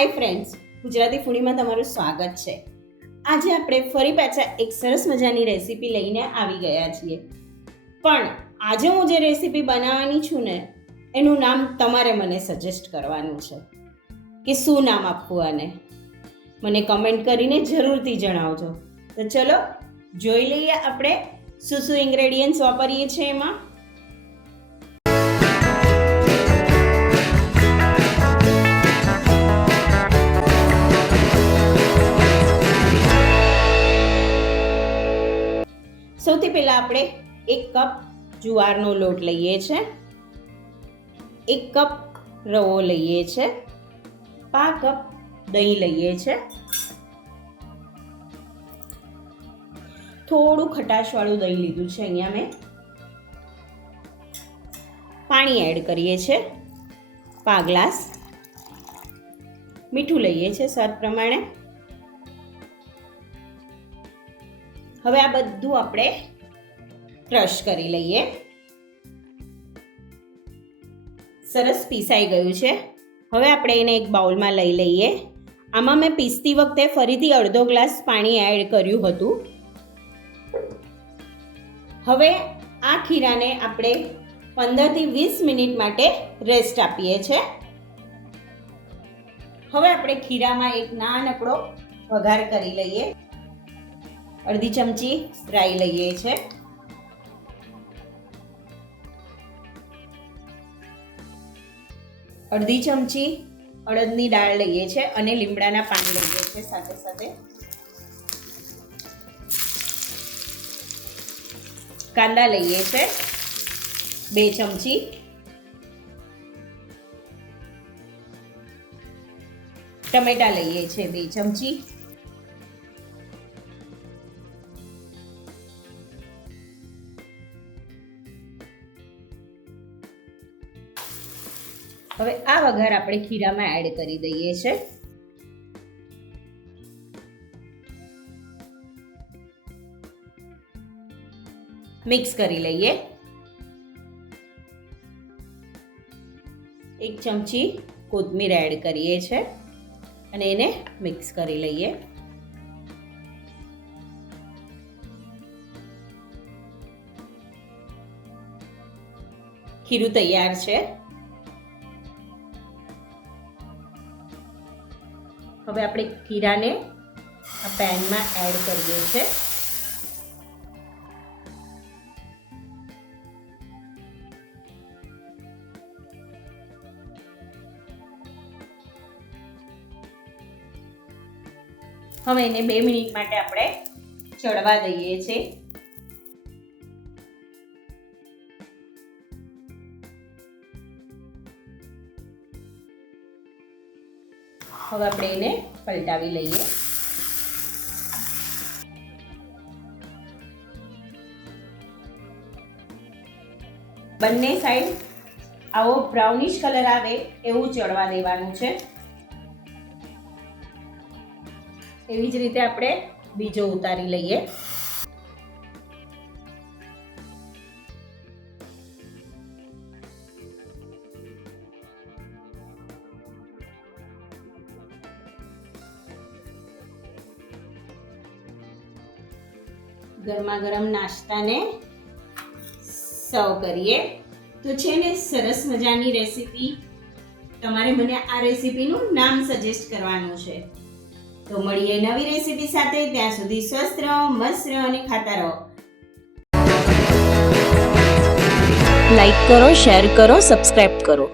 Hi friends Gujarati ફૂડીમાં તમારું સ્વાગત છે. આજે આપણે ફરી પાછા એક સરસ મજાની રેસીપી લઈને આવી ગયા છીએ. પણ આજે હું જે રેસીપી બનાવવાની છું ને, એનું નામ તમારે મને સજેસ્ટ કરવાનું છે. કે શું નામ આપવું આને? મને કમેન્ટ કરીને જરૂરથી જણાવજો. તો ચલો, જોઈ લઈએ આપણે શું શું ઇન્ગ્રેડિયન્ટ્સ વાપરીએ છીએ એમાં. સૌથી પહેલાં આપણે એક કપ જુવારનો લોટ લઈએ છે. એક કપ રવો લઈએ છે. પા કપ દહીં લઈએ છે. થોડું ખટાશવાળું દહીં લીધું છે અહીંયા મેં. પાણી એડ કરીએ છીએ પા ગ્લાસ. મીઠું લઈએ છીએ સ્વાદ પ્રમાણે. હવે આ બધું આપણે ક્રશ કરી લઈએ. સરસ પીસાઈ ગયું છે. હવે આપણે એને એક બાઉલમાં લઈ લઈએ. આમાં મેં પીસતી વખતે ફરીથી અડધો ગ્લાસ પાણી એડ કર્યું હતું. હવે આ ખીરાને આપણે પંદરથી વીસ મિનિટ માટે રેસ્ટ આપીએ છીએ હવે આપણે ખીરામાં એક નાનકડો વઘાર કરી લઈએ. અડધી ચમચી રાઈ લઈએ છે. અડધી ચમચી અડદની દાળ લઈએ છે અને લીમડાના પાન લઈએ છે સાથે સાથે. કાંદા લઈએ છે બે ચમચી. ટમેટા લઈએ છે બે ચમચી. હવે આ વઘાર આપણે ખીરામાં એડ કરી દઈએ છે. મિક્સ કરી લઈએ. એક ચમચી કોથમીર એડ કરીએ છે અને એને મિક્સ કરી લઈએ. ખીરું તૈયાર છે. હવે આપણે ખીરાને આ પેનમાં એડ કરીએ છીએ. હવે એને બે મિનિટ માટે આપણે ચડવા દઈએ છીએ. હવે આપણે એને પલટાવી લઈએ. બંને સાઈડ આવો બ્રાઉનિશ કલર આવે એવું ચડવા દેવાનું છે. એવી જ રીતે આપણે બીજો ઉતારી લઈએ. ગરમા ગરમ નાસ્તાને સર્વ કરીએ. તો છે ને સરસ મજાની રેસીપી તમારે મને આ રેસીપીનું નામ સજેસ્ટ કરવાનું છે. તો મળીએ નવી રેસીપી સાથે. ત્યાં સુધી સ્વસ્થ રહો, મસ્ત રહો અને ખાતા રહો. લાઈક કરો શેર કરો સબસ્ક્રાઈબ કરો.